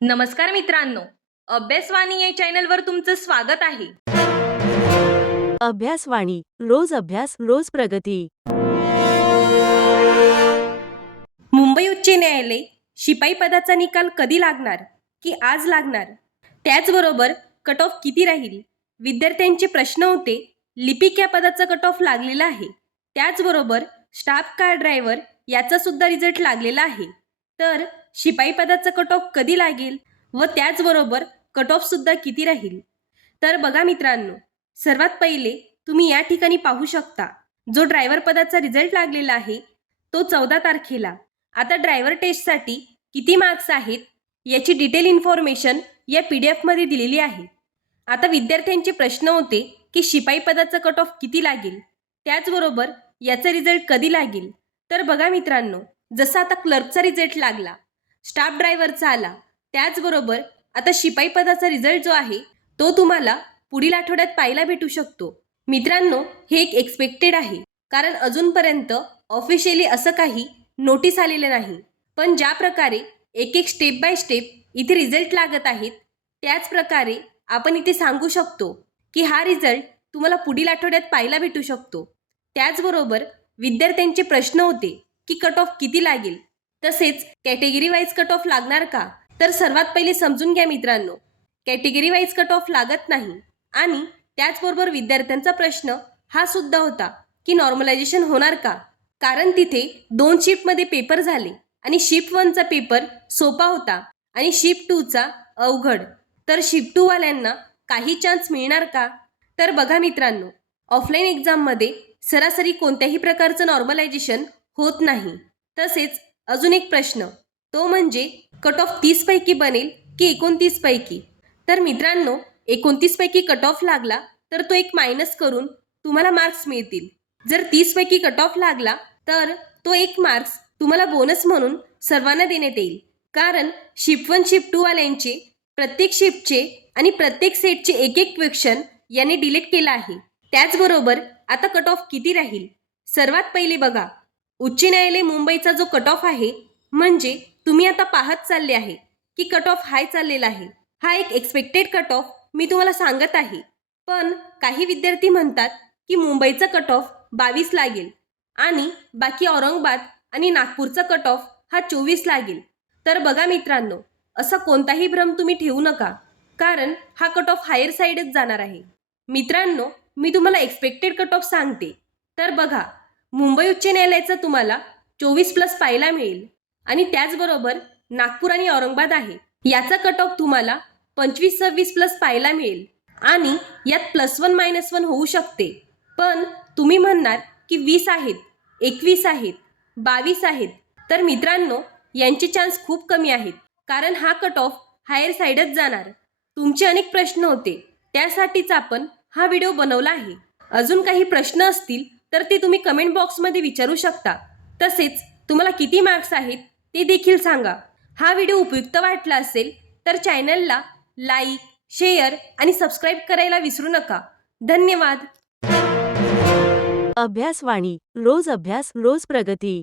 नमस्कार मित्रांनो, अभ्यासवाणी या चॅनलवर तुमचं स्वागत आहे. अभ्यासवाणी रोज अभ्यास रोज प्रगती. मुंबई उच्च न्यायालय शिपाई पदाचा निकाल कधी लागणार की आज लागणार? त्याचबरोबर कट ऑफ किती राहील? विद्यार्थ्यांचे प्रश्न होते. लिपिक या पदाचा कट ऑफ लागलेला आहे. त्याचबरोबर स्टाफ कार ड्रायव्हर याचा सुद्धा रिझल्ट लागलेला आहे. तर शिपाई पदाचा कट ऑफ कधी लागेल व त्याचबरोबर कट ऑफ सुद्धा किती राहील? तर बघा मित्रांनो, सर्वात पहिले तुम्ही या ठिकाणी पाहू शकता, जो ड्रायव्हर पदाचा रिझल्ट लागलेला आहे तो 14 तारखेला. आता ड्रायव्हर टेस्टसाठी किती मार्क्स आहेत याची डिटेल इन्फॉर्मेशन या PDF मध्ये दिलेली आहे. आता विद्यार्थ्यांचे प्रश्न होते की शिपाई पदाचा कट ऑफ किती लागेल, त्याचबरोबर याचा रिझल्ट कधी लागेल? तर बघा मित्रांनो, जसा आता क्लर्कचा रिझल्ट लागला, स्टाफ ड्रायव्हरचा आला, त्याचबरोबर आता शिपाई पदाचा रिझल्ट जो आहे तो तुम्हाला पुढील आठवड्यात पाहायला भेटू शकतो. मित्रांनो, हे एक एक्सपेक्टेड आहे, कारण अजूनपर्यंत ऑफिशियली असं काही नोटीस आलेलं नाही. पण ज्या प्रकारे एक एक स्टेप बाय स्टेप इथे रिझल्ट लागत आहेत, त्याच प्रकारे आपण इथे सांगू शकतो की हा रिझल्ट तुम्हाला पुढील आठवड्यात पाहायला भेटू शकतो. त्याचबरोबर विद्यार्थ्यांचे प्रश्न होते की कट ऑफ किती लागेल, तसेच कॅटेगरी वाईज कट ऑफ लागणार का? तर सर्वात पहिले समजून घ्या मित्रांनो, कॅटेगरी वाईज कट ऑफ लागत नाही. आणि त्याचबरोबर विद्यार्थ्यांचा प्रश्न हा सुद्धा होता की नॉर्मलायझेशन होणार का? कारण तिथे 2 शिफ्टमध्ये पेपर झाले आणि शिफ्ट 1चा पेपर सोपा होता आणि शिफ्ट 2चा अवघड. तर शिफ्ट 2 वाल्यांना काही चान्स मिळणार का? तर बघा मित्रांनो, ऑफलाईन एक्झाममध्ये सरासरी कोणत्याही प्रकारचं नॉर्मलायझेशन होत नाही. तसेच अजून एक प्रश्न, तो म्हणजे कट ऑफ 30 पैकी बनेल की 29 पैकी? तर मित्रांनो, 29 पैकी कट ऑफ लागला तर तो एक मायनस करून तुम्हाला मार्क्स मिळतील. जर 30 पैकी कट ऑफ लागला तर तो एक मार्क्स तुम्हाला बोनस म्हणून सर्वांना देण्यात येईल. कारण शिफ्ट 1 शिफ्ट 2 वाल्यांचे प्रत्येक शिफ्टचे आणि प्रत्येक सेटचे एक एक क्वेश्चन याने डिलीट केला आहे. त्याचबरोबर आता कट ऑफ किती राहील? सर्वात पहिले बघा, उच्च न्यायालय मुंबईचा जो कट ऑफ आहे, म्हणजे तुम्ही आता पाहत चालले आहे की कट ऑफ हाय चाललेला आहे. हा एक एक्सपेक्टेड कट ऑफ मी तुम्हाला सांगत आहे. पण काही विद्यार्थी म्हणतात की मुंबईचा कट ऑफ 22 लागेल आणि बाकी औरंगाबाद आणि नागपूरचा कट ऑफ हा 24 लागेल. तर बघा मित्रांनो, असा कोणताही भ्रम तुम्ही ठेवू नका, कारण हा कट ऑफ हायर साईडच जाणार आहे. मित्रांनो, मी तुम्हाला एक्सपेक्टेड कट ऑफ सांगते. तर बघा, मुंबई उच्च न्यायालयाचा तुम्हाला 24+ पाहायला मिळेल आणि त्याचबरोबर नागपूर आणि औरंगाबाद आहे, याचा कट ऑफ तुम्हाला 25-26+ पाहायला मिळेल आणि यात +1 -1 होऊ शकते. पण तुम्ही म्हणणार की 20 आहेत, 21 आहेत, 22 आहेत. तर मित्रांनो, यांचे चान्स खूप कमी आहेत, कारण हा कट ऑफ हायर साईडच जाणार. तुमचे अनेक प्रश्न होते, त्यासाठीच आपण हा व्हिडिओ बनवला आहे. अजून काही प्रश्न असतील तर ते तुम्ही कमेंट बॉक्समध्ये विचारू शकता. तसेच तुम्हाला किती मार्क्स आहेत ते देखील सांगा. हा व्हिडिओ उपयुक्त वाटला असेल तर चॅनलला लाईक, शेअर आणि सबस्क्राईब करायला विसरू नका. धन्यवाद. अभ्यासवाणी रोज अभ्यास रोज प्रगती.